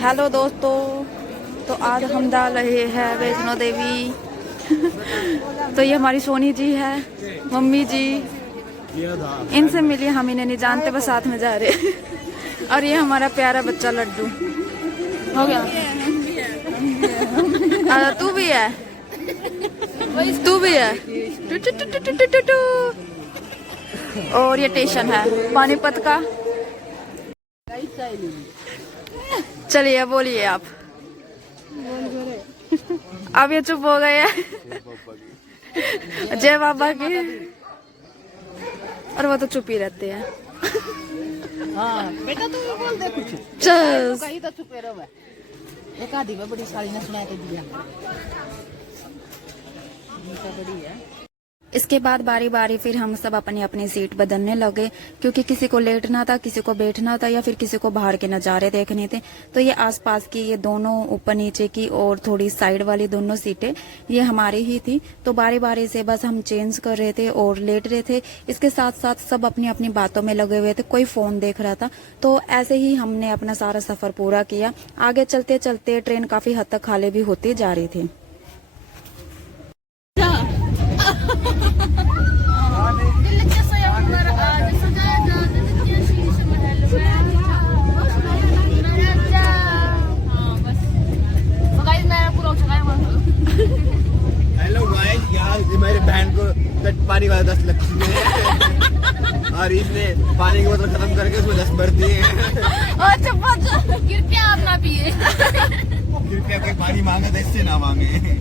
Hello दोस्तों, तो आज हम डाल रहे हैं वैष्णो देवी। तो ये हमारी सोनी जी है, मम्मी जी, इनसे मिलिए, हम इन्हें नहीं जानते, बस साथ में जा रहे हैं। और ये हमारा प्यारा बच्चा लड्डू हो गया। तू भी है, तू भी है। टू टू टू टू टू टू टू। और ये स्टेशन है पानीपत का। चलिए बोलिए आप। अब ये चुप हो गए हैं। जय बाबा की। और वो तो चुप ही रहते हैं। हाँ बेटा तू बोल दे कुछ। चल कहीं तो चुप रहो। एक आधी में बड़ी साड़ी ने सुना के दिया। बड़ी है। इसके बाद बारी बारी फिर हम सब अपनी अपनी सीट बदलने लगे, क्योंकि किसी को लेटना था, किसी को बैठना था, या फिर किसी को बाहर के नज़ारे देखने थे। तो ये आसपास की ये दोनों ऊपर नीचे की और थोड़ी साइड वाली दोनों सीटें ये हमारी ही थी। तो बारी बारी से बस हम चेंज कर रहे थे और लेट रहे थे। इसके साथ साथ सब अपनी अपनी बातों में लगे हुए थे, कोई फोन देख रहा था। तो ऐसे ही हमने अपना सारा सफर पूरा किया। आगे चलते चलते ट्रेन काफी हद तक खाली भी होती जा रही थी। हेलो गाइस, यार मेरे बहन को पानी वाला 10 लग चुके हैं और इसने पानी की बोतल खत्म करके उसमें 10 भर दिए हैं। कृपया आप ना पिए। कृपया कोई पानी मांगे तो इससे ना मांगे।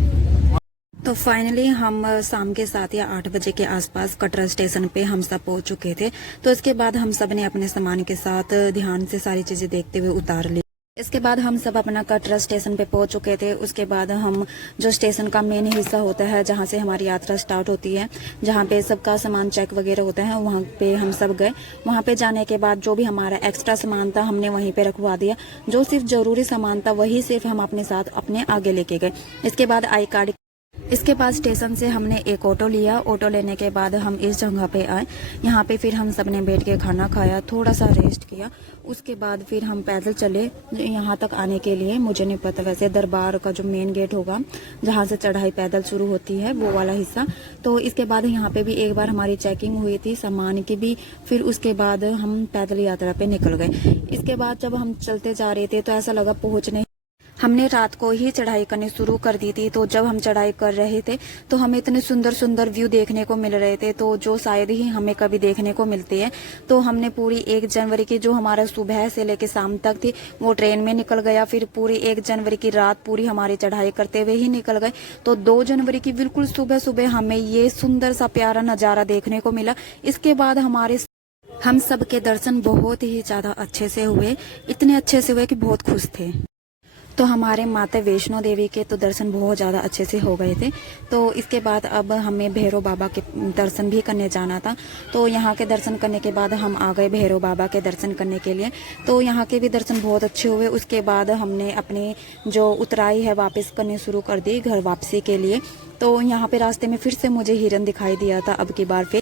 तो फाइनली हम शाम के 7 या 8 बजे के आसपास कटरा स्टेशन पे हम सब पहुंच चुके थे। तो इसके बाद हम सब ने अपने सामान के साथ ध्यान से सारी चीजें देखते हुए उतार ली। इसके बाद हम सब अपना कटरा स्टेशन पे पहुंच चुके थे। उसके बाद हम जो स्टेशन का मेन हिस्सा होता है, जहां से हमारी यात्रा स्टार्ट होती है, जहां पे सबका सामान चेक वगैरह होता है, वहां पे हम सब गए। वहां पे जाने के बाद जो भी हमारा एक्स्ट्रा सामान था हमने वहीं पे रखवा दिया। जो सिर्फ जरूरी सामान था वही सिर्फ हम अपने साथ अपने आगे लेके गए। इसके बाद आई कार्ड। इसके बाद स्टेशन से हमने एक ऑटो लिया। ऑटो लेने के बाद हम इस जगह पे आए। यहाँ पे फिर हम सबने बैठ के खाना खाया, थोड़ा सा रेस्ट किया। उसके बाद फिर हम पैदल चले यहाँ तक आने के लिए। मुझे नहीं पता, वैसे दरबार का जो मेन गेट होगा जहाँ से चढ़ाई पैदल शुरू होती है, वो वाला हिस्सा। तो इसके बाद यहाँ पे भी एक बार हमारी चेकिंग हुई थी सामान की भी। फिर उसके बाद हम पैदल यात्रा पे निकल गए। इसके बाद जब हम चलते जा रहे थे तो ऐसा लगा पहुँचने, हमने रात को ही चढ़ाई करनी शुरू कर दी थी। तो जब हम चढ़ाई कर रहे थे तो हमें इतने सुंदर सुंदर व्यू देखने को मिल रहे थे, तो जो शायद ही हमें कभी देखने को मिलते हैं। तो हमने पूरी 1 जनवरी की जो हमारा सुबह से लेकर शाम तक थी वो ट्रेन में निकल गया। फिर पूरी 1 जनवरी की रात पूरी हमारी चढ़ाई करते हुए ही निकल गए। तो 2 जनवरी की बिल्कुल सुबह सुबह हमें ये सुंदर सा प्यारा नजारा देखने को मिला। इसके बाद हम सबके दर्शन बहुत ही ज्यादा अच्छे से हुए, इतने अच्छे से हुए कि बहुत खुश थे। तो हमारे माता वैष्णो देवी के तो दर्शन बहुत ज़्यादा अच्छे से हो गए थे। तो इसके बाद अब हमें भैरव बाबा के दर्शन भी करने जाना था। तो यहाँ के दर्शन करने के बाद हम आ गए भैरव बाबा के दर्शन करने के लिए। तो यहाँ के भी दर्शन बहुत अच्छे हुए। उसके बाद हमने अपने जो उतराई है वापस करनी शुरू कर दी घर वापसी के लिए। तो यहाँ पे रास्ते में फिर से मुझे हिरन दिखाई दिया था, अब की बार फिर।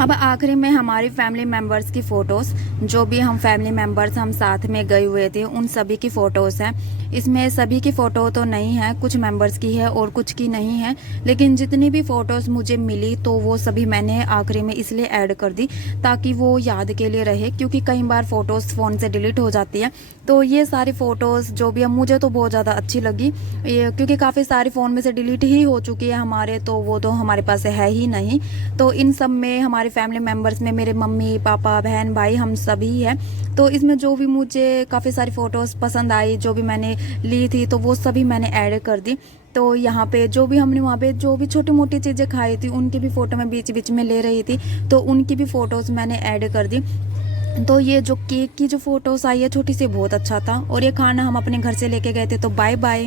अब आखिरी में हमारी फैमिली मेंबर्स की फोटोज, जो भी हम फैमिली मेंबर्स हम साथ में गए हुए थे उन सभी की फोटोज हैं। इसमें सभी की फोटो तो नहीं है, कुछ मेंबर्स की है और कुछ की नहीं है, लेकिन जितनी भी फोटोज मुझे मिली तो वो सभी मैंने आखिरी में इसलिए ऐड कर दी ताकि वो याद के लिए रहे, क्योंकि कई बार फोटोज फोन से डिलीट हो जाती है। तो ये सारी फोटोज जो भी है मुझे तो बहुत ज्यादा अच्छी लगी, क्योंकि काफी सारी फोन में से डिलीट ही हो चुकी है हमारे, तो वो तो हमारे पास है ही नहीं। तो इन सब में हमारे फैमिली मेंबर्स में मेरे मम्मी पापा बहन भाई हम सभी हैं। तो इसमें जो भी मुझे काफ़ी सारी फ़ोटोज़ पसंद आई, जो भी मैंने ली थी, तो वो सभी मैंने ऐड कर दी। तो यहाँ पे जो भी हमने वहाँ पे जो भी छोटी मोटी चीज़ें खाई थी उनकी भी फ़ोटो मैं बीच बीच में ले रही थी, तो उनकी भी फ़ोटोज़ मैंने ऐड कर दी। तो ये जो केक की जो फ़ोटोज़ आई है छोटी सी, बहुत अच्छा था। और ये खाना हम अपने घर से लेके गए थे। तो बाय बाय।